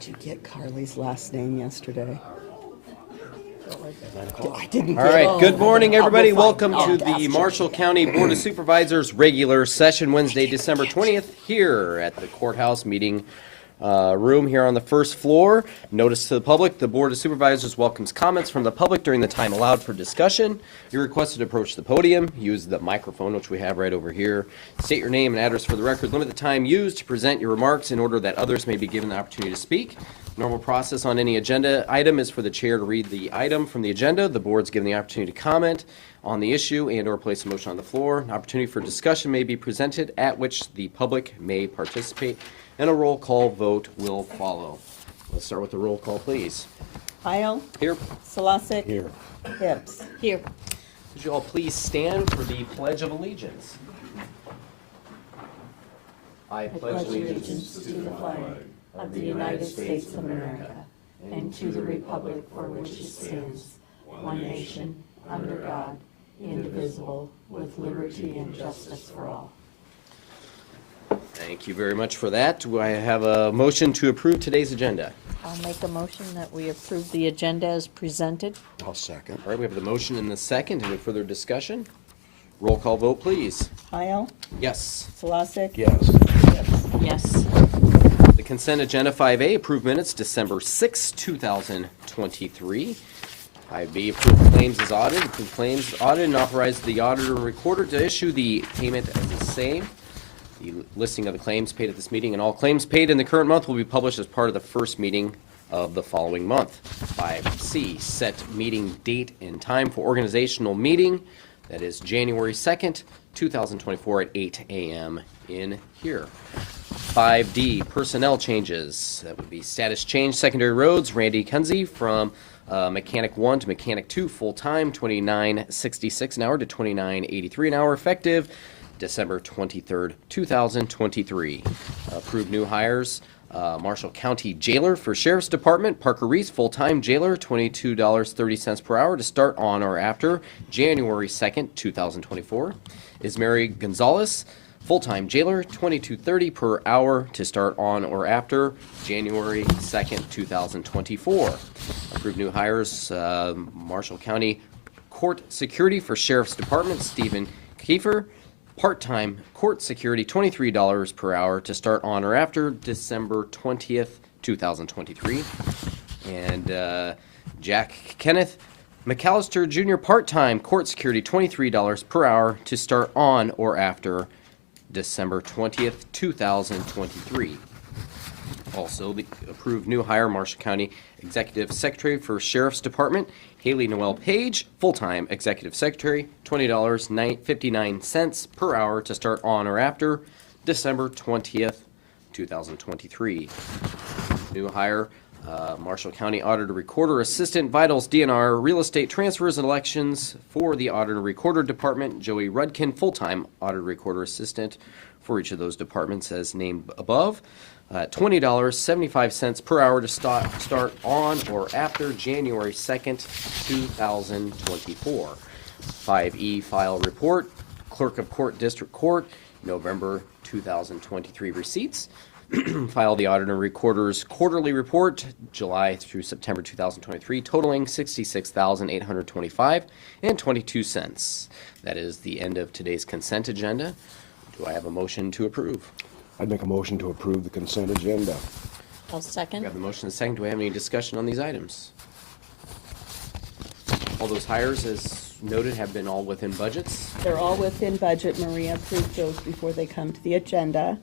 Did you get Carly's last name yesterday? I didn't All get right, it. good morning, everybody. I'll go Welcome find- to I'll the ask Marshall County Board of Supervisors regular session Wednesday, December 20th, here at the courthouse meeting room here on the first floor. Notice to the public, the Board of Supervisors welcomes comments from the public during the time allowed for discussion. You're requested to approach the podium, use the microphone, which we have right over here. State your name and address for the record. Limit the time used to present your remarks in order that others may be given the opportunity to speak. Normal process on any agenda item is for the chair to read the item from the agenda. The board's given the opportunity to comment on the issue and or place a motion on the floor. An opportunity for discussion may be presented at which the public may participate, and a roll call vote will follow. Let's start with the roll call, please. Heil, Here. Solosik. Here. Hibbs. Here. Would you all please stand for the Pledge of Allegiance? I pledge allegiance to the flag of the United States of America and to the republic for which it stands, one nation, under God, indivisible, with liberty and justice for all. Thank you very much for that. Do I have a motion to approve today's agenda? I'll make a motion that we approve the agenda as presented. I'll second. All right, we have the motion and the second. Any further discussion? Roll call vote, please. Heil, Yes. Solosik. Yes. Hibbs. Yes. The consent agenda 5A, approved minutes, December 6, 2023. 5B, approved claims as audited. Approved claims as audited and authorize the auditor and recorder to issue the payment as the same. The listing of the claims paid at this meeting and all claims paid in the current month will be published as part of the first meeting of the following month. 5C, set meeting date and time for organizational meeting. That is January 2nd, 2024 at 8 a.m. in here. 5D, personnel changes. That would be status change, secondary roads, Randy Kunze from Mechanic 1 to Mechanic 2, full-time, $29.66 an hour to $29.83 an hour, effective December 23rd, 2023. Approved new hires. Marshall County Jailer for Sheriff's Department, Parker Reese, full-time jailer, $22.30 per hour to start on or after January 2nd, 2024. Ismary Gonzalez, full-time jailer, $22.30 per hour to start on or after January 2nd, 2024. Approved new hires, Marshall County Court Security for Sheriff's Department, Stephen Kiefer, part-time court security, $23 per hour to start on or after December 20th, 2023. And Jack Kenneth McAllister Jr., part-time court security, $23 per hour to start on or after December 20th, 2023. Also, the approved new hire, Marshall County Executive Secretary for Sheriff's Department, Haley Noel Page, full-time Executive Secretary, $20.59 per hour to start on or after December 20th, 2023. New hire, Marshall County Auditor Recorder Assistant, Vitals, DNR, Real Estate Transfers and Elections for the Auditor Recorder Department, Joey Rudkin, full-time Auditor Recorder Assistant for each of those departments as named above. $20.75 per hour to start on or after January 2nd, 2024. 5E, file report, Clerk of Court, District Court, November 2023 receipts. File the Auditor Recorder's quarterly report, July through September 2023, totaling $66,825.22. That is the end of today's consent agenda. Do I have a motion to approve? I'd make a motion to approve the consent agenda. I'll We second. have the motion and second. Do we have any discussion on these items? All those hires, as noted, have been all within budgets. They're all within budget. Maria approved those before they come to the agenda.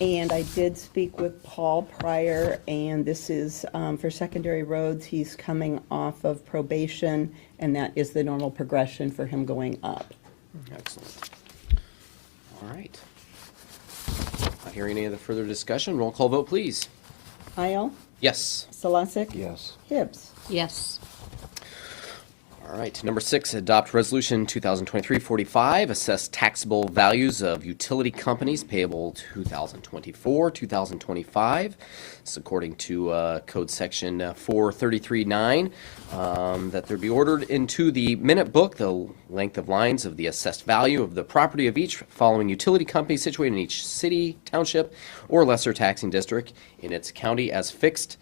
And I did speak with Paul prior, and this is for secondary roads. He's coming off of probation, and that is the normal progression for him going up. Excellent. All right. Not hearing any other further discussion. Roll call vote, please. Heil, Yes. Solosik. Yes. Hibbs. Yes. All right. Number 6, adopt resolution 2023-45, assess taxable values of utility companies payable 2024, 2025. It's according to code section 433.9, that there be ordered into the minute book the length of lines of the assessed value of the property of each following utility company situated in each city, township, or lesser taxing district in its county as fixed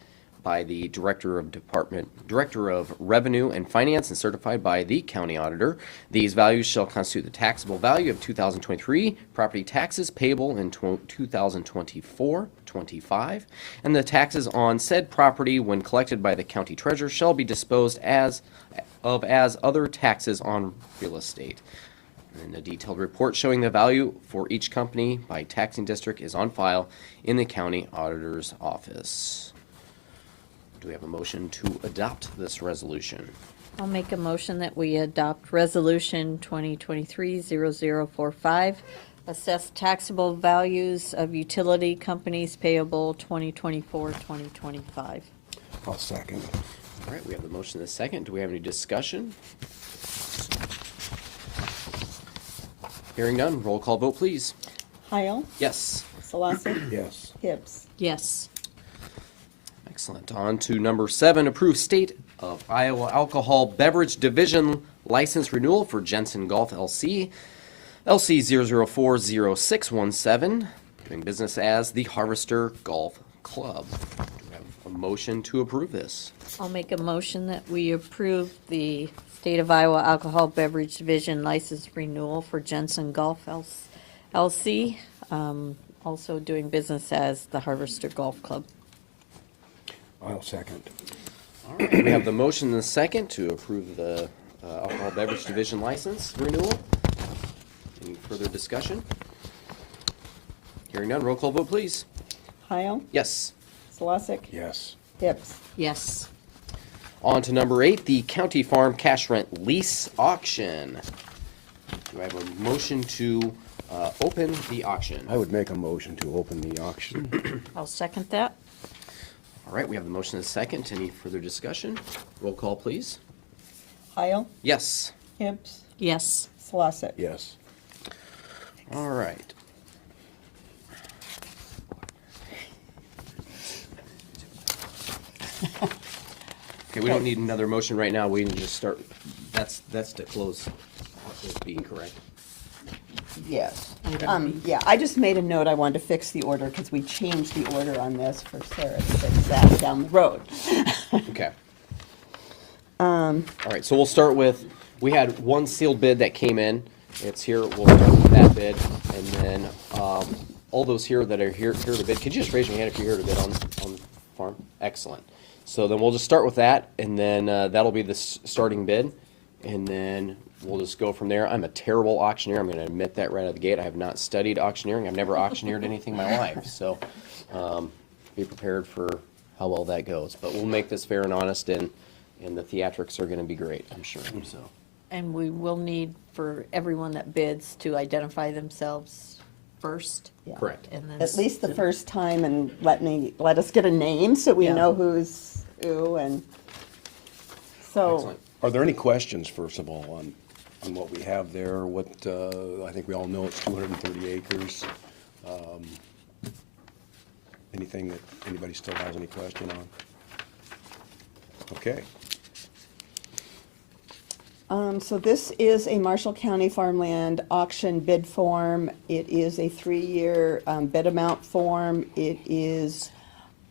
by the Director of Revenue and Finance and certified by the County Auditor. These values shall constitute the taxable value of 2023 property taxes payable in 2024-25, and the taxes on said property when collected by the county treasurer shall be disposed as other taxes on real estate. And a detailed report showing the value for each company by taxing district is on file in the county auditor's office. Do we have a motion to adopt this resolution? I'll make a motion that we adopt Resolution 2023-0045, assess taxable values of utility companies payable 2024-2025. I'll second. All right, we have the motion and the second. Do we have any discussion? Hearing none, roll call vote, please. Heil, Yes. Solosik, Yes. Hibbs. Yes. Excellent. On to number 7, approve State of Iowa Alcohol Beverage Division license renewal for Jensen Golf LC, LC 0040617, doing business as the Harvester Golf Club. Do we have a motion to approve this? I'll make a motion that we approve the State of Iowa Alcohol Beverage Division license renewal for Jensen Golf LC, also doing business as the Harvester Golf Club. I'll second. All right, we have the motion and the second to approve the Alcohol Beverage Division license renewal. Any further discussion? Hearing none, roll call vote, please. Heil, Yes. Solosik, Yes. Hibbs. Yes. On to number 8, the County Farm Cash Rent Lease Auction. Do I have a motion to open the auction? I would make a motion to open the auction. I'll second that. All right, we have the motion and the second. Any further discussion? Roll call, please. Heil, Yes. Hibbs, Yes. Solosik. Yes. All right. Okay, we don't need another motion right now. We can just start. That's to close this being correct. Yes. Item B. Yeah, I just made a note, I wanted to fix the order because we changed the order on this for Sarah to sit Zach down the road. Okay. All right, so we'll start with, we had one sealed bid that came in. It's here, we'll start with that bid, and then all those here that are here to bid, could you just raise your hand if you're here to bid on the farm? Excellent. So then we'll just start with that, and then that'll be the starting bid, and then we'll just go from there. I'm a terrible auctioneer, I'm gonna admit that right out of the gate. I have not studied auctioneering, I've never auctioneered anything in my life, so be prepared for how well that goes. But we'll make this fair and honest, and the theatrics are gonna be great, I'm sure, so. And we will need for everyone that bids to identify themselves first. Yeah. Correct. And then At least the first time, and let us get a name so we Yeah. know who's who, and so. Excellent. Are there any questions, first of all, on what we have there? What, I think we all know it's 230 acres. Anything that anybody still has any question on? Okay. So this is a Marshall County farmland auction bid form. It is a 3-year bid amount form. It is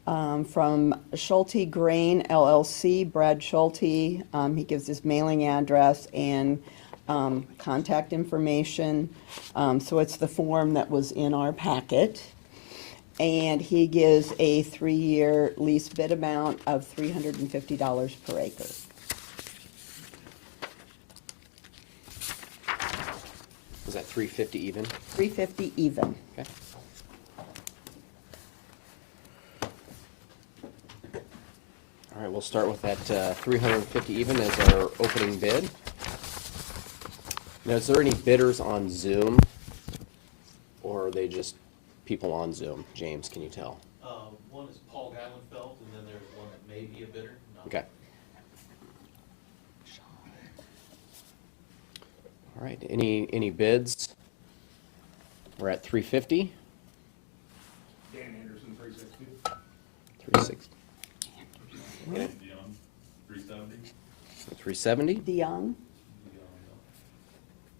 from Schulte Grain LLC, Brad Schulte. He gives his mailing address and contact information. So it's the form that was in our packet. And he gives a 3-year lease bid amount of $350 per acre. Was that 350 even? $350 even. Okay. All right, we'll start with that 350 even as our opening bid. Now, is there any bidders on Zoom? Or are they just people on Zoom? James, can you tell? One is Paul Geilenfeld, and then there's one that may be a bidder. Not Okay. All right, any bids? We're at 350. Dan Anderson, 360. 360. Dion, 370. 370. DeYoung,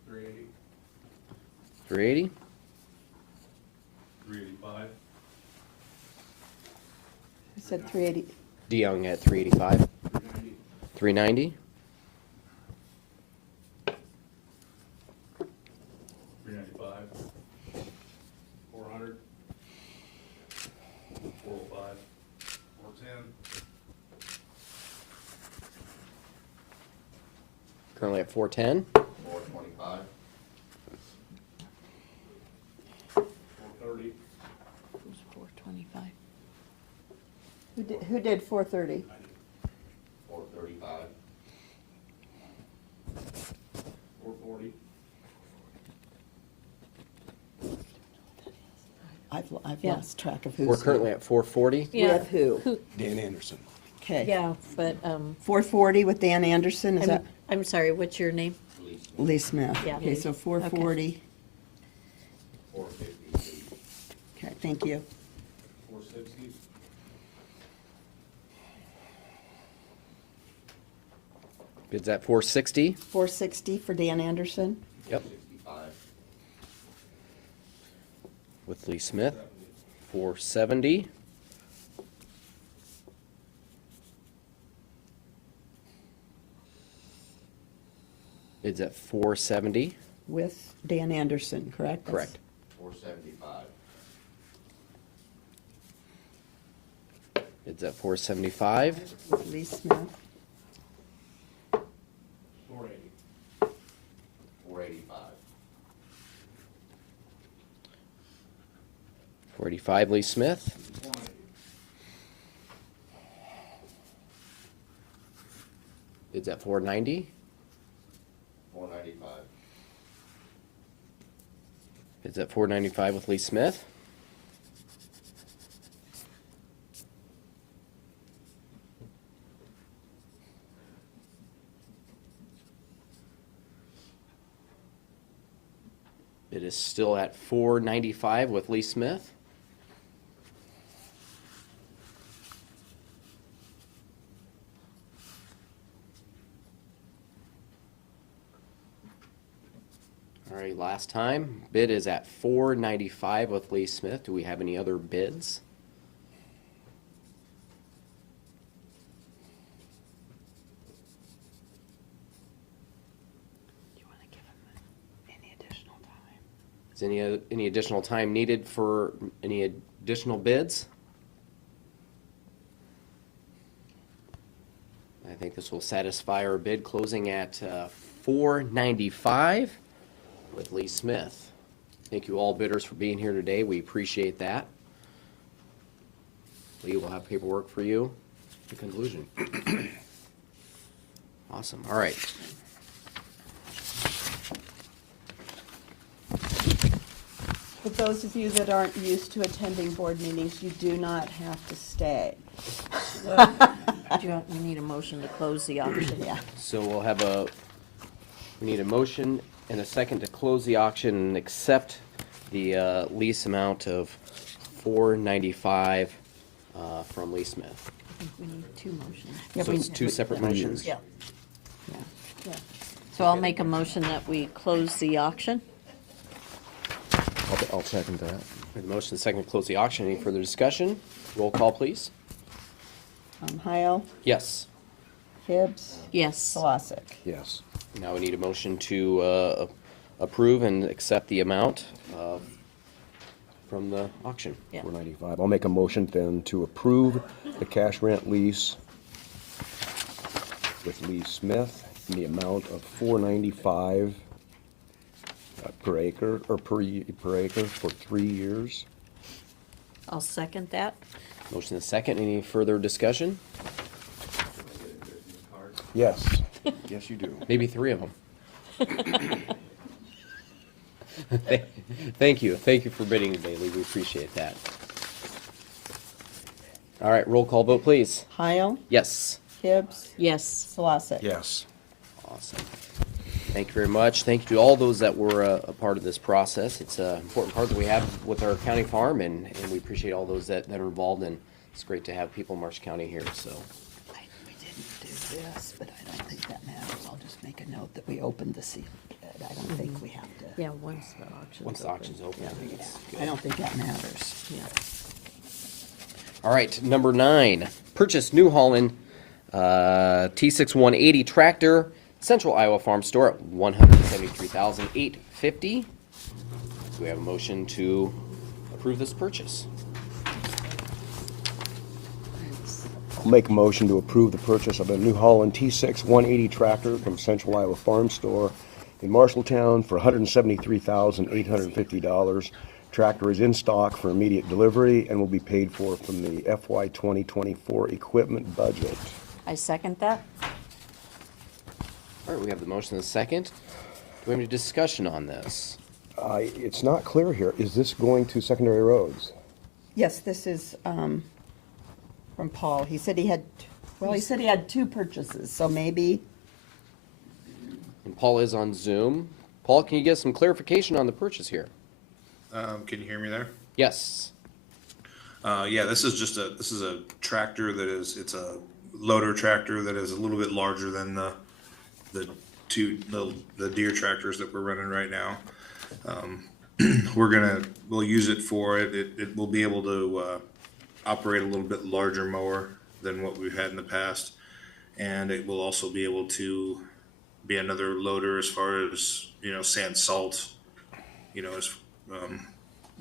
380. 380. 385. who said 380? DeYoung at 385. 390. 395. 400. 405. 410. Currently at 410. 425. 430. Who's 425? Who did 430? 435. 440. I've Yeah. lost track of who's. We're currently at 440. Yeah. With who? Dan Anderson. Okay. Yeah, but, 440 with Dan Anderson, is that I'm sorry, what's your name? Lee Smith? Yeah. Okay, so 440. 450. Okay, thank you. 460. Bids at 460. 460 for Dan Anderson. Yep. 65. With Lee Smith. 470. Bids at 470. With Dan Anderson, correct? Correct. 475. Bids at 475. With Lee Smith. 480. 485. 485 Lee Smith. 490. Bids at 490. 495. Bids at 495 with Lee Smith. It is still at 495 with Lee Smith. All right, last time. Bid is at 495 with Lee Smith. Do we have any other bids? Do you want to give him any additional time? Is any additional time needed for any additional bids? I think this will satisfy our bid closing at $495 with Lee Smith. Thank you all bidders for being here today. We appreciate that. Lee will have paperwork for you at the conclusion. Awesome. All right. For those of you that aren't used to attending board meetings, you do not have to stay. You need a motion to close the auction. Yeah. So we need a motion and a second to close the auction and accept the lease amount of $495 from Lee Smith. I think we need two motions. Yeah, So we- it's two separate motions? Yeah. Yeah. Yeah. So I'll make a motion that we close the auction. I'll second that. With the motion and second to close the auction, any further discussion? Roll call, please. Heil, Yes. Hibbs, Yes. Solosik. Yes. Now we need a motion to approve and accept the amount from the auction. Yeah. 495. I'll make a motion then to approve the cash rent lease with Lee Smith in the amount of $495 per acre, or per acre for 3 years. I'll second that. Motion and second, any further discussion? Yes. Yes, you do. Maybe 3 of them. Thank you. Thank you for bidding today, Lee. We appreciate that. All right, roll call vote, please. Heil, Yes. Hibbs, Yes. Solosik. Yes. Awesome. Thank you very much. Thank you to all those that were a part of this process. It's an important part that we have with our county farm, and we appreciate all those that are involved, and it's great to have people in Marshall County here, so. We didn't do this, but I don't think that matters. I'll just make a note that we opened the sealed bid. I don't think we have to. Yeah, once the auction's Once the open. auction's open, I think it's I good. don't think that matters. Yeah. All right, number 9, purchase New Holland T6 180 tractor, Central Iowa Farm Store at $173,850. Do we have a motion to approve this purchase? I'll make a motion to approve the purchase of a New Holland T6 180 tractor from Central Iowa Farm Store in Marshalltown for $173,850. Tractor is in stock for immediate delivery and will be paid for from the FY 2024 equipment budget. I second that. All right, we have the motion and the second. Do we have any discussion on this? It's not clear here. Is this going to secondary roads? Yes, this is from Paul. He said he had two purchases, so maybe, And Paul is on Zoom. Paul, can you get some clarification on the purchase here? Can you hear me there? Yes. Yeah, this is a tractor it's a loader tractor that is a little bit larger than the deer tractors that we're running right now. We'll use it for it. It will be able to operate a little bit larger mower than what we've had in the past. And it will also be able to be another loader as far as, sand, salt, as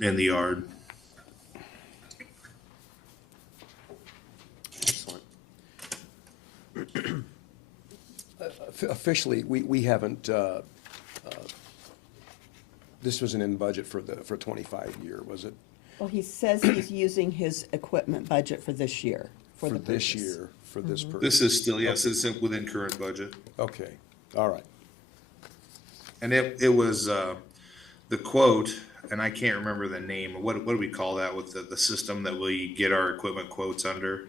in the yard. Excellent. Officially, we haven't, this wasn't in budget for 25 year, was it? well, he says he's using his equipment budget for this year, for the this purchase. year, for this purchase? This is still, yes, it's within current budget. Okay, all right. And it was, the quote, and I can't remember the name, what do we call that with the system that we get our equipment quotes under?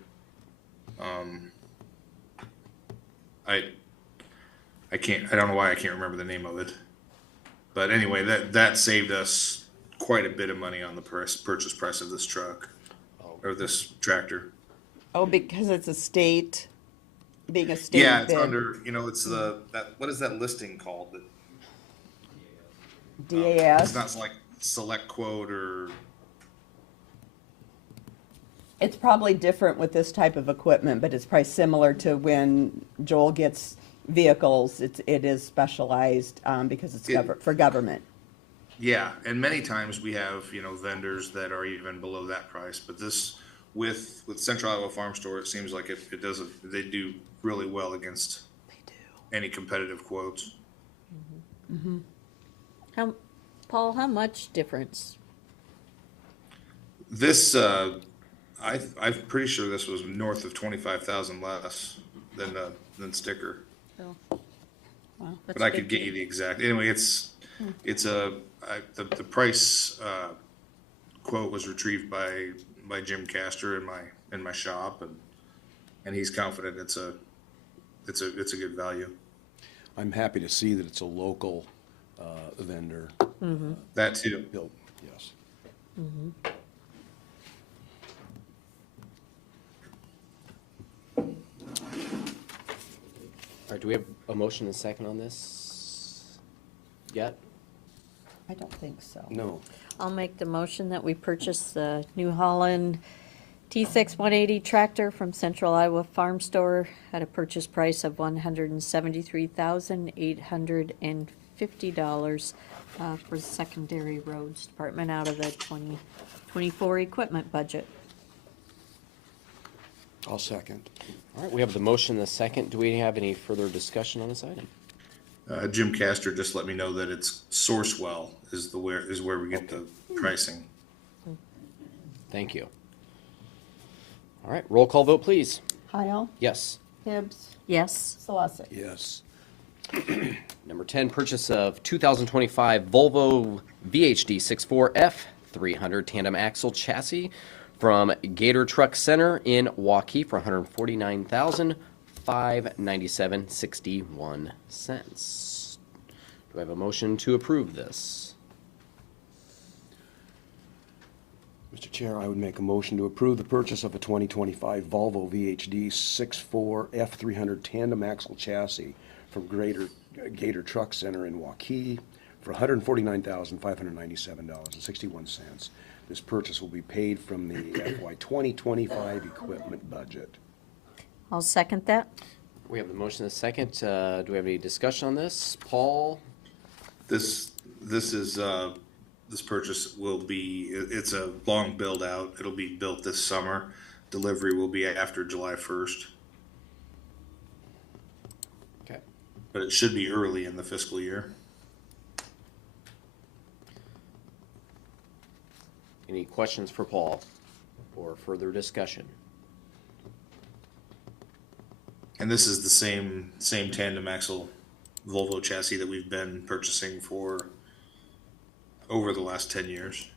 I don't know why I can't remember the name of it. But anyway, that saved us quite a bit of money on the purchase price of this truck, or this tractor. Oh, because it's a state, being a state Yeah, it's bid. under, it's what is that listing called? DAS. It's not like select quote or, It's probably different with this type of equipment, but it's probably similar to when Joel gets vehicles. It is specialized because it's for government. yeah, and many times we have, vendors that are even below that price, but this, with Central Iowa Farm Store, it seems like they do really well against any competitive quotes. Paul, how much difference? This, I'm pretty sure this was north of 25,000 less than sticker, Oh. Wow, that's but I a could big get you deal. the exact. Anyway, the price quote was retrieved by Jim Castor in my shop, and he's confident it's a good value. I'm happy to see that it's a local vendor. That too. Built, yes. All right, do we have a motion and a second on this yet? I don't think so. No. I'll make the motion that we purchase the New Holland T6 180 tractor from Central Iowa Farm Store at a purchase price of $173,850 for the Secondary Roads Department out of the 2024 equipment budget. I'll second. All right, we have the motion and the second. Do we have any further discussion on this item? Jim Castor just let me know that it's Sourcewell is where we get the pricing. Thank you. All right, roll call vote, please. Heil, Yes. Hibbs, Yes. Solosik. Yes. Number 10, purchase of 2025 Volvo VHD 64F 300 tandem axle chassis from Gator Truck Center in Waukee for $149,597.61. Do I have a motion to approve this? Mr. Chair, I would make a motion to approve the purchase of a 2025 Volvo VHD 64 F300 tandem axle chassis from Gator Truck Center in Waukee for $149,597.61. This purchase will be paid from the FY 2025 equipment budget. I'll second that. We have the motion and a second. Do we have any discussion on this? Paul? This is, this purchase will be, it's a long build out. It'll be built this summer. Delivery will be after July 1st, Okay. but it should be early in the fiscal year. Any questions for Paul or further discussion? And this is the same tandem axle Volvo chassis that we've been purchasing for over the last 10 years.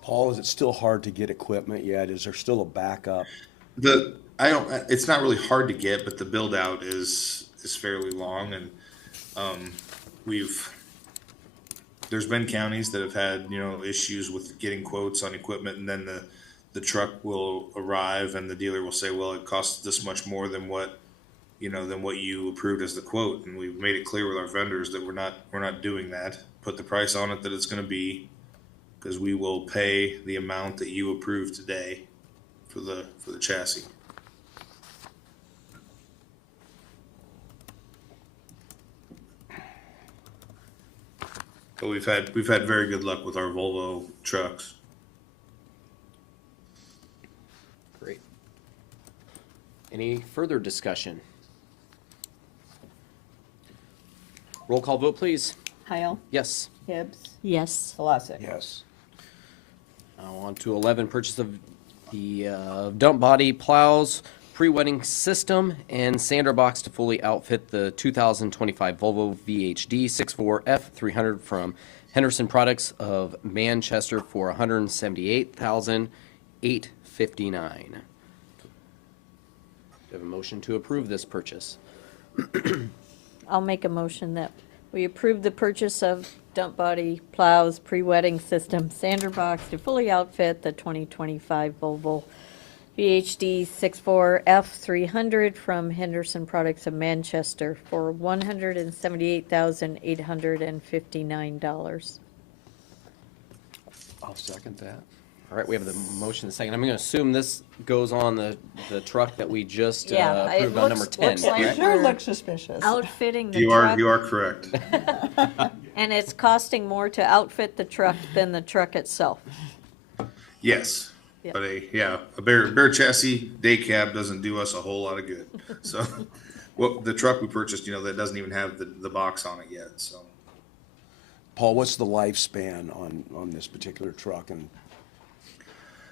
Paul, is it still hard to get equipment yet? Is there still a backup? It's not really hard to get, but the build out is fairly long, and there's been counties that have had, issues with getting quotes on equipment, and then the truck will arrive and the dealer will say, well, it costs this much more than what you approved as the quote. And we've made it clear with our vendors that we're not doing that. Put the price on it that it's going to be, because we will pay the amount that you approved today for the chassis. But we've had very good luck with our Volvo trucks. Great. Any further discussion? Roll call vote, please. Heil, Yes. Hibbs, Yes. Solosik. Yes. Now on to 11, purchase of the dump body plows, pre-wetting system, and sander box to fully outfit the 2025 Volvo VHD 64 F300 from Henderson Products of Manchester for $178,859. Do you have a motion to approve this purchase? I'll make a motion that we approve the purchase of dump body plows, pre-wetting system, sander box to fully outfit the 2025 Volvo VHD 64 F300 from Henderson Products of Manchester for $178,859. I'll second that. All right, we have the motion and second. I'm going to assume this goes on the truck that we just Yeah, it approved on number looks 10, like correct? Sure We're looks suspicious. Outfitting the You truck, are correct. and it's costing more to outfit the truck than the truck itself. Yes. Yeah. But a bare chassis day cab doesn't do us a whole lot of good. So, the truck we purchased, that doesn't even have the box on it yet. So, Paul, what's the lifespan on this particular truck and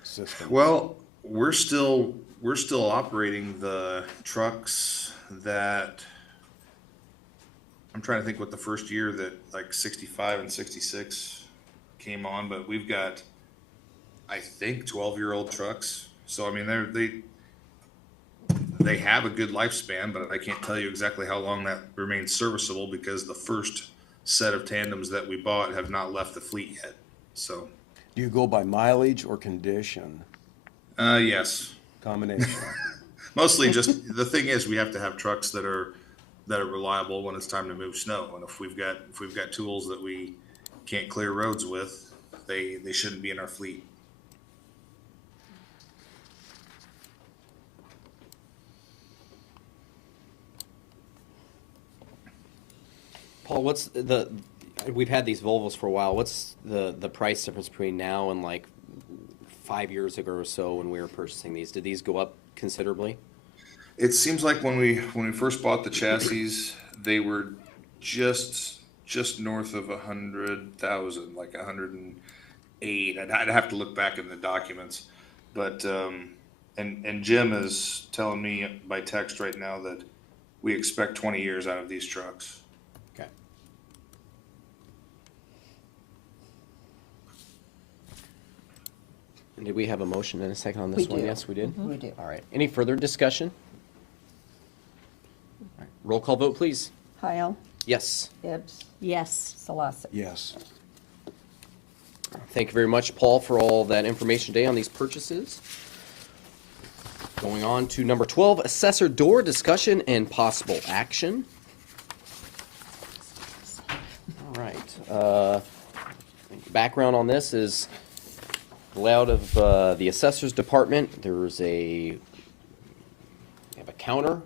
system? well, we're still operating the trucks that I'm trying to think what the first year that like 65 and 66 came on, but we've got, I think, 12-year-old trucks. So I mean, they have a good lifespan, but I can't tell you exactly how long that remains serviceable because the first set of tandems that we bought have not left the fleet yet. So, Do you go by mileage or condition? yes, Combination. mostly just the thing is we have to have trucks that are reliable when it's time to move snow. And if we've got tools that we can't clear roads with, they shouldn't be in our fleet. Paul, we've had these Volvos for a while. What's the price difference between now and like 5 years ago or so when we were purchasing these? Did these go up considerably? It seems like when we first bought the chassis, they were just north of 100,000, like 108. I'd have to look back in the documents, but and Jim is telling me by text right now that we expect 20 years out of these trucks. Okay. And did we have a motion and a second on this We one? do. Yes, we did? We do. All right. Any further discussion? All right. Roll call vote, please. Heil, Yes. Hibbs, Yes. Solosik. Yes. Thank you very much, Paul, for all that information today on these purchases. Going on to number 12, assessor door discussion and possible action. All right. Background on this is layout of the assessor's department, there's a counter,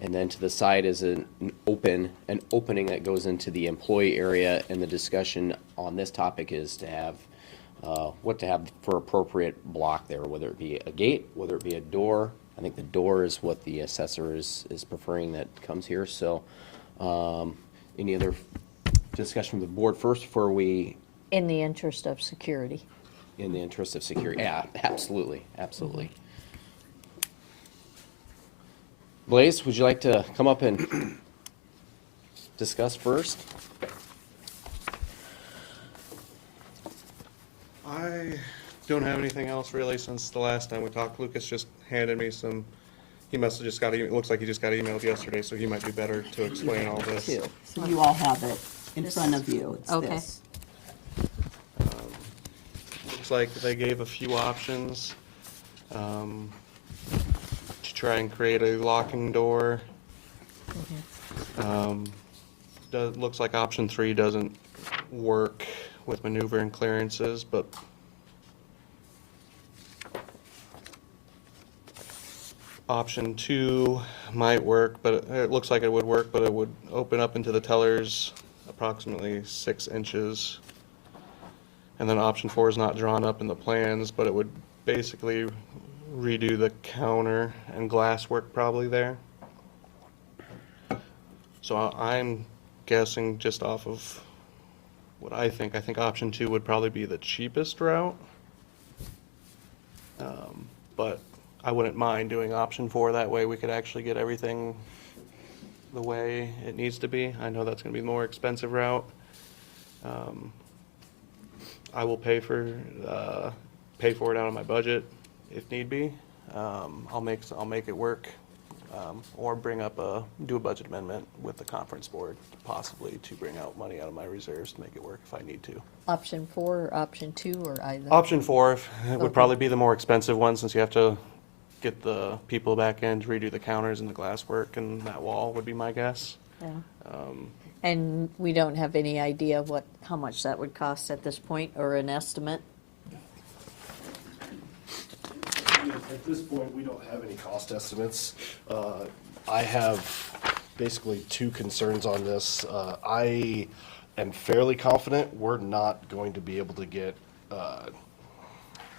and then to the side is an opening that goes into the employee area, and the discussion on this topic is to have what to have for appropriate block there, whether it be a gate, whether it be a door. I think the door is what the assessor is preferring that comes here, so any other discussion with the board first before we, In the interest of security. in the interest of security? Yeah, absolutely, absolutely. Blaze, would you like to come up and discuss first? I don't have anything else really since the last time we talked. Lucas just handed me some, he must have just got, it looks like he just got emailed yesterday, so he might be better to explain all this. Too. So you all have it in front of you. It's Okay. this. Looks like they gave a few options to try and create a locking door. Looks like option 3 doesn't work with maneuver and clearances, but option 2 might work, but it looks like it would work, but it would open up into the tellers approximately 6 inches. And then option 4 is not drawn up in the plans, but it would basically redo the counter and glass work probably there. So I'm guessing just off of what I think option 2 would probably be the cheapest route. But I wouldn't mind doing option 4, that way we could actually get everything the way it needs to be. I know that's gonna be the more expensive route. I will pay for it out of my budget if need be. I'll make it work, or do a budget amendment with the conference board, possibly to bring out money out of my reserves to make it work if I need to. Option 4 or option 2 or either? Option 4 would Okay. probably be the more expensive one, since you have to get the people back in to redo the counters and the glass work, and that wall would be my guess. Yeah. And we don't have any idea how much that would cost at this point, or an estimate? At this point, we don't have any cost estimates. I have basically 2 concerns on this. I am fairly confident we're not going to be able to get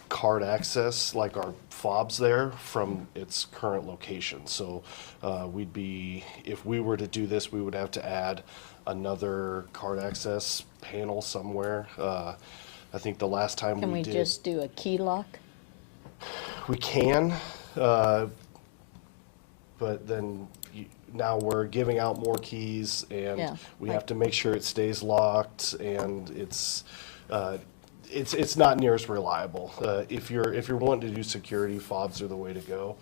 card access like our fobs there from its current location. So if we were to do this, we would have to add another card access panel somewhere. I think the last time Can we did. just do a key lock? We can, but then now we're giving out more keys, and Yeah, we right. have to make sure it stays locked, and it's not near as reliable. If you're wanting to do security, fobs are the way to go.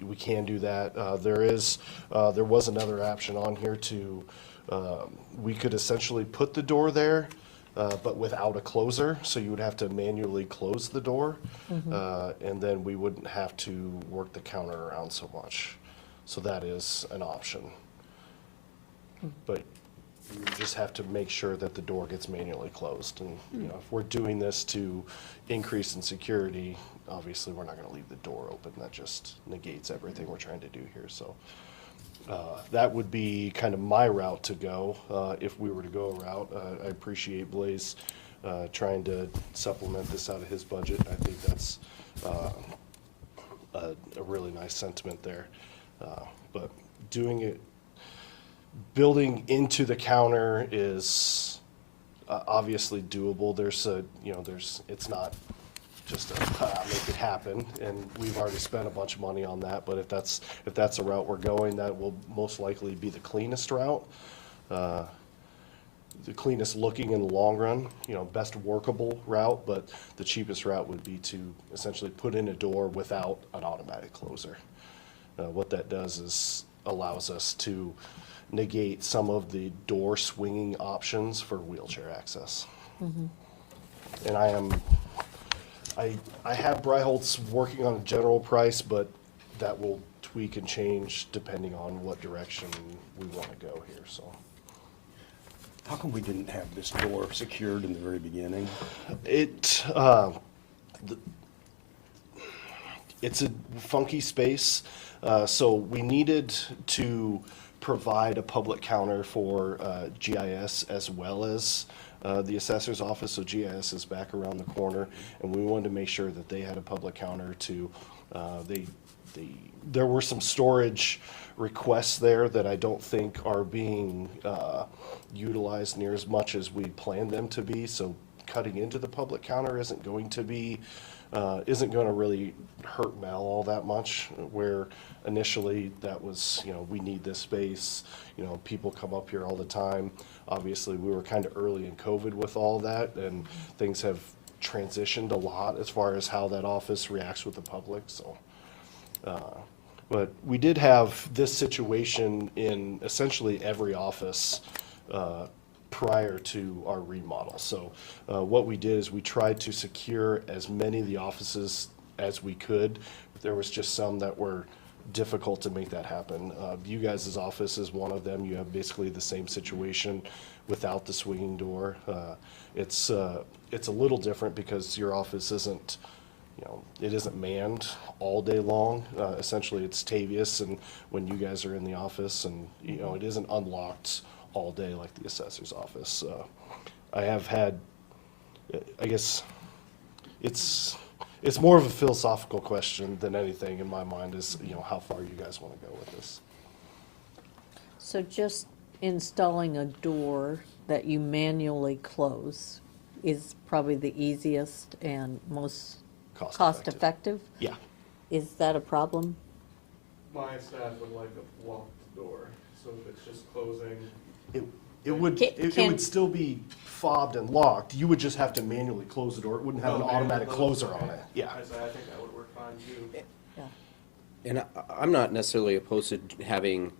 We can do that. There was another option on here to, we could essentially put the door there, but without a closer, so you would have to manually close the door, and then we wouldn't have to work the counter around so much. So that is an option. But you just have to make sure that the door gets manually closed. And, if we're doing this to increase in security, obviously we're not gonna leave the door open. That just negates everything we're trying to do here, so. That would be kind of my route to go, if we were to go a route. I appreciate Blaze trying to supplement this out of his budget. I think that's a really nice sentiment there. But building into the counter is obviously doable. It's not just make it happen, and we've already spent a bunch of money on that, but if that's a route we're going, that will most likely be the cleanest route. The cleanest looking in the long run, best workable route, but the cheapest route would be to essentially put in a door without an automatic closer. What that does is allows us to negate some of the door swinging options for wheelchair access. And I have Breiholtz working on a general price, but that will tweak and change depending on what direction we want to go here, so. How come we didn't have this door secured in the very beginning? it's a funky space, so we needed to provide a public counter for GIS as well as the assessor's office. So GIS is back around the corner, and we wanted to make sure that they had a public counter to, there were some storage requests there that I don't think are being utilized near as much as we planned them to be. So cutting into the public counter isn't going to really hurt Mel all that much, where initially that was, we need this space, people come up here all the time. Obviously, we were kind of early in COVID with all that, and things have transitioned a lot as far as how that office reacts with the public, so. But we did have this situation in essentially every office prior to our remodel. So what we did is we tried to secure as many of the offices as we could. There was just some that were difficult to make that happen. You guys' office is one of them. You have basically the same situation without the swinging door. It's a little different because your office isn't, it isn't manned all day long. Essentially, it's Tavius and when you guys are in the office, and it isn't unlocked all day like the assessor's office. I have had, I guess, it's more of a philosophical question than anything in my mind is, how far you guys want to go with this. So just installing a door that you manually close is probably the easiest and most cost effective? Yeah. Is that a problem? My staff would like a locked door, so if it's just closing. It would Can- still be fobbed and locked. You would just have to manually close the door. It wouldn't have an automatic closer on it. Yeah. I think that would work fine too. Yeah. And I'm not necessarily opposed to having,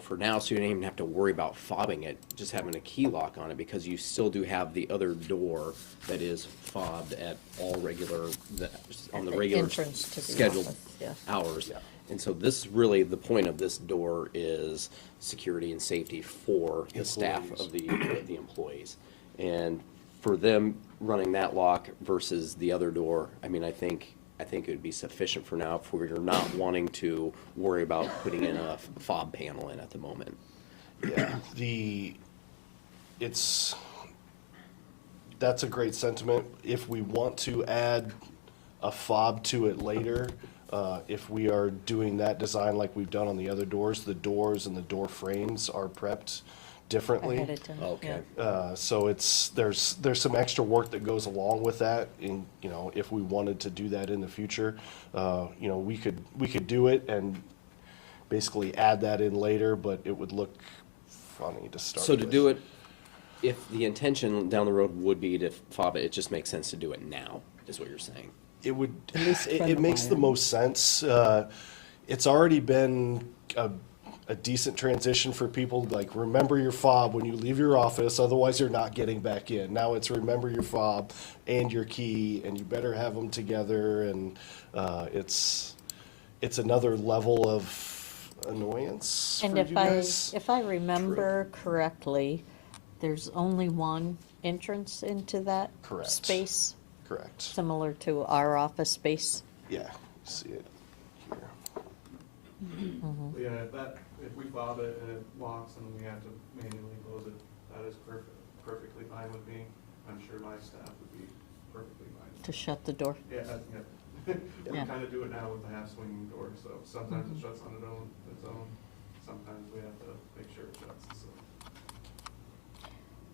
for now, so you don't even have to worry about fobbing it, just having a key lock on it, because you still do have the other door that is fobbed at all on the the regular entrance to the scheduled office, yeah. hours. And so this, really, the point of this door is security and safety for the staff of the employees. And for them running that lock versus the other door, I think it would be sufficient for now if we're not wanting to worry about putting in a fob panel in at the moment. Yeah. That's a great sentiment. If we want to add a fob to it later, if we are doing that design like we've done on the other doors, the doors and the door frames are prepped differently. Ahead of time, Okay. yeah. So there's some extra work that goes along with that. And, if we wanted to do that in the future, we could do it and basically add that in later, but it would look funny to start So to with. do it, if the intention down the road would be to fob it, it just makes sense to do it now, is what you're saying. It would, least from it the makes the wiring. most sense. It's already been a decent transition for people, like, remember your fob when you leave your office, otherwise you're not getting back in. Now it's remember your fob and your key, and you better have them together, and it's another level of annoyance And for you guys. if I remember correctly, there's only one entrance into that Correct. space, Correct. similar to our office space. Yeah, see it here. Yeah, if we fob it and it locks and we have to manually close it, that is perfectly fine with me. I'm sure my staff would be perfectly fine. To shut the door. Yeah, we Yeah. kind of do it now with the half swinging door, so sometimes it shuts on its own. Sometimes we have to make sure it shuts, so.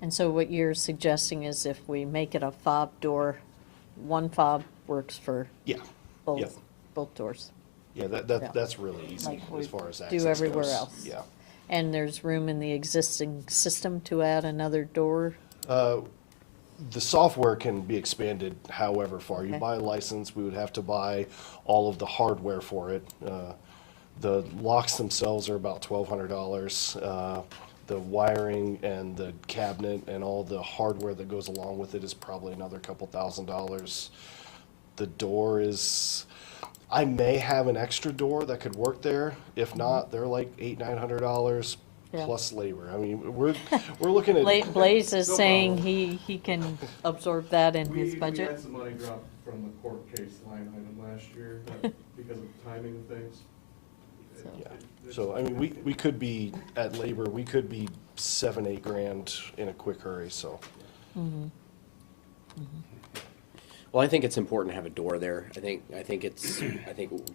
And so what you're suggesting is if we make it a fob door, one fob works for Yeah, both, Yep. both doors. yeah, Yeah. that's really easy Like we as far as access do everywhere goes. else. Yeah. And there's room in the existing system to add another door? The software can be expanded however far. You Okay. buy a license, we would have to buy all of the hardware for it. The locks themselves are about $1,200. The wiring and the cabinet and all the hardware that goes along with it is probably another couple $1,000s. The door is, I may have an extra door that could work there. If not, they're like $800-900 Yeah. plus labor. I mean, we're looking at. Blaze is No saying problem. he can absorb that in his We budget. had some money from the court case line item last year, because of the timing of things. So, I mean, we could be, at labor, we could be 7-8 grand in a quick hurry, so. Well, I think it's important to have a door there. I think it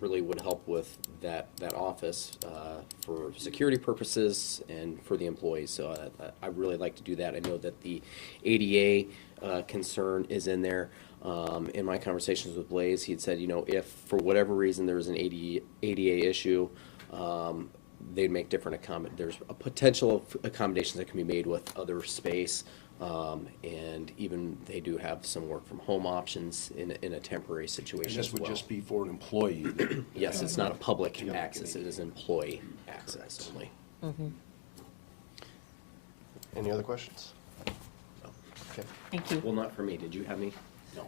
really would help with that office for security purposes and for the employees. So I really like to do that. I know that the ADA concern is in there. In my conversations with Blaze, he had said, you know, if for whatever reason there's an ADA issue, they'd make different there's a potential accommodations that can be made with other space. And even they do have some work from home options in a temporary And situation this as would well. just be for an employee. Yes, it's not a public access, it is employee access only. Any other questions? Okay. Thank you. Well, not for me. Did you have any? No.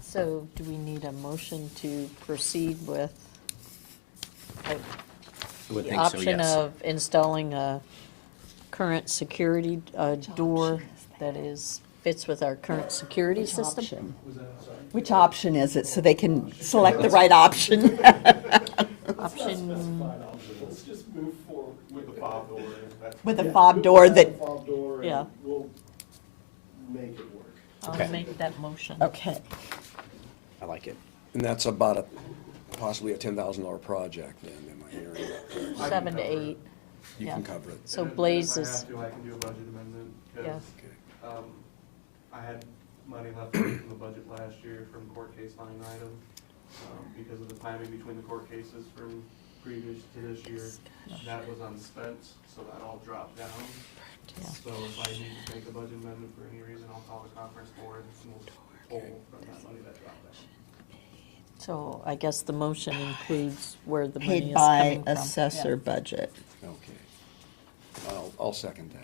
So do we need a motion to proceed with I would the think so, option yes. of installing a current security door that fits with our current security system? Option. Which option is it, so they can select the right option? Option, Let's just move forward with the fob door. With a fob door that, Fob door, Yeah. and we'll make it work. I'll Okay. make that motion. okay. I like it. And that's about possibly a $10,000 project then, am I hearing? 7 to 8. You Yeah. can cover it. So And then Blaze if is, I have to, I can do a budget amendment, Yeah. because, I had money left over from the budget last year from court case line item, because of the timing between the court cases from previous to this year. That was unspent, so that all dropped down. Yeah. So if I need to make a budget amendment for any reason, I'll call the conference board and we'll pull from that money that dropped down. so I guess the motion includes where the money Paid is by coming from. assessor budget. Okay. I'll second that.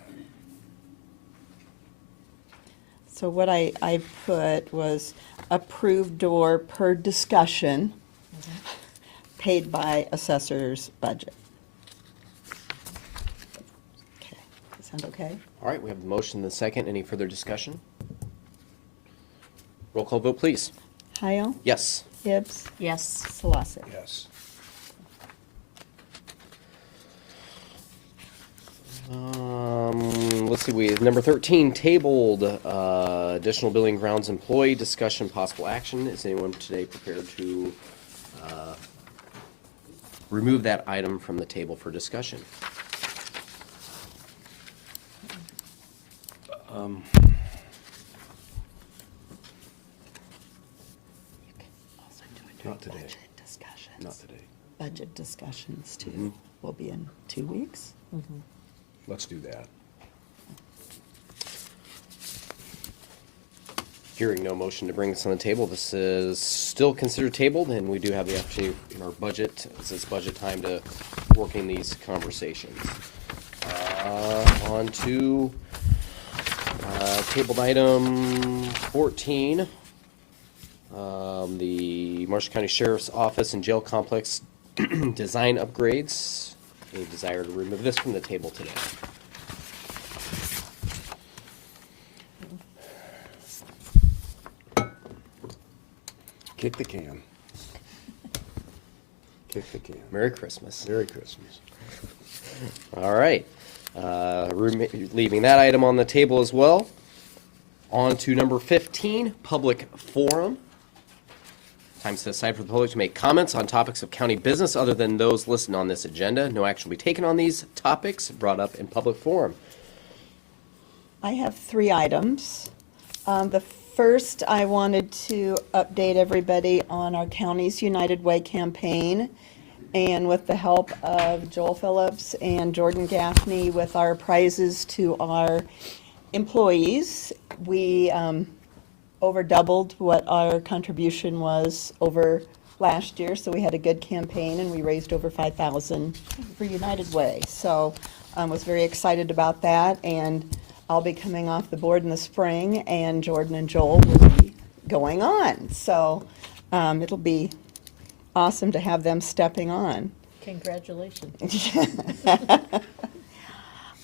So what I put was approved door per discussion, paid by assessor's budget. Okay, sound okay? All right, we have the motion and the second. Any further discussion? Roll call vote, please. Heil, Yes. Hibbs, Yes. Solosik. Yes. Let's see, we have number 13 tabled, additional building grounds employee discussion, possible action. Is anyone today prepared to remove that item from the table for discussion? Not today. Budget discussions. Not today. Budget discussions too, will be in 2 weeks. Let's do that. Hearing no motion to bring this on the table, this is still considered tabled, and we do have the opportunity in our budget, this is budget time, to working these conversations. On to tabled item 14, the Marshall County Sheriff's Office and Jail Complex design upgrades. Any desire to remove this from the table today? Kick the can. Kick the can. Merry Christmas. Merry Christmas. All right. Leaving that item on the table as well. On to number 15, public forum. Time set aside for the public to make comments on topics of county business other than those listed on this agenda. No action will be taken on these topics brought up in public forum. I have 3 items. The first, I wanted to update everybody on our Counties United Way campaign. And with the help of Joel Phillips and Jordan Gaffney with our prizes to our employees, we over doubled what our contribution was over last year. So we had a good campaign and we raised over $5,000 for United Way. So I was very excited about that, and I'll be coming off the board in the spring, and Jordan and Joel will be going on. So it'll be awesome to have them stepping on. Congratulations.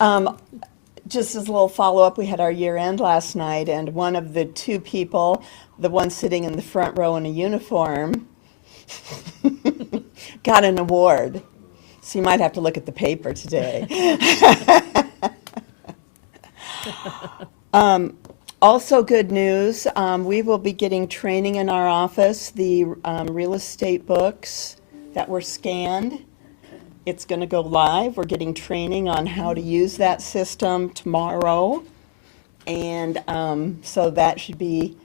Just as a little follow-up, we had our year end last night, and one of the two people, the one sitting in the front row in a uniform, got an award. So you might have to look at the paper today. Also, good news, we will be getting training in our office, the real estate books that were scanned. It's going to go live. We're getting training on how to use that system tomorrow. And so that should be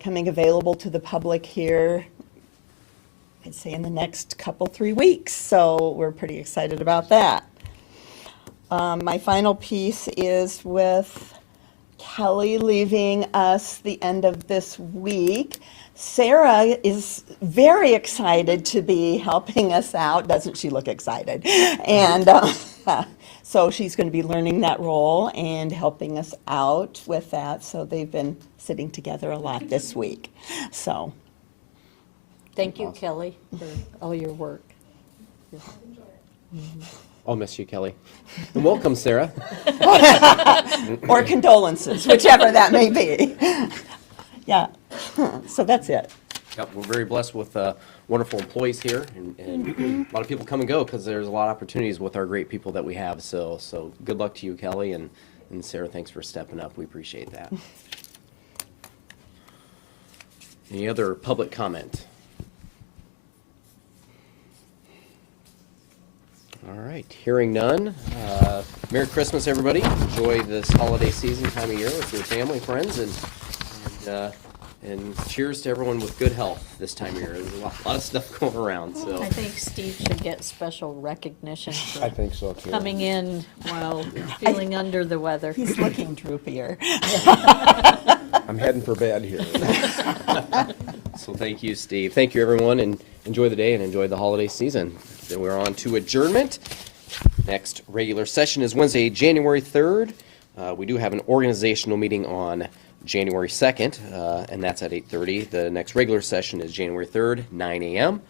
coming available to the public here, I'd say in the next couple, 3 weeks. So we're pretty excited about that. My final piece is with Kelly leaving us the end of this week. Sarah is very excited to be helping us out. Doesn't she look excited? And so she's going to be learning that role and helping us out with that. So they've been sitting together a lot this week. So Thank you, Kelly, for all your work. I'll miss you, Kelly. And welcome, Sarah. or condolences, whichever that may be. Yeah. So that's it. Yep, we're very blessed with wonderful employees here, and a lot of people come and go because there's a lot of opportunities with our great people that we have. So good luck to you, Kelly, and Sarah, thanks for stepping up. We appreciate that. Any other public comment? All right, hearing none. Merry Christmas, everybody. Enjoy this holiday season time of year with your family, friends, and cheers to everyone with good health this time of year. There's a lot of stuff going around, so. I think Steve should get special recognition I for think so too. coming in while feeling under the weather. He's looking droopier. I'm heading for bed here. So thank you, Steve. Thank you, everyone, and enjoy the day and enjoy the holiday season. Then we're on to adjournment. Next regular session is Wednesday, January 3rd. We do have an organizational meeting on January 2nd, and that's at 8:30. The next regular session is January 3rd, 9 a.m.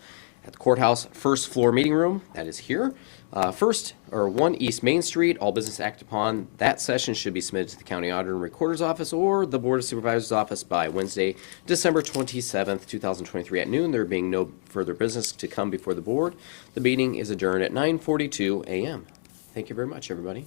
at the courthouse first floor meeting room. That is here. 1 East Main Street. All business act upon that session should be submitted to the County Auditor and Recorder's Office or the Board of Supervisors Office by Wednesday, December 27th, 2023 at noon. There being no further business to come before the board, the meeting is adjourned at 9:42 a.m. Thank you very much, everybody.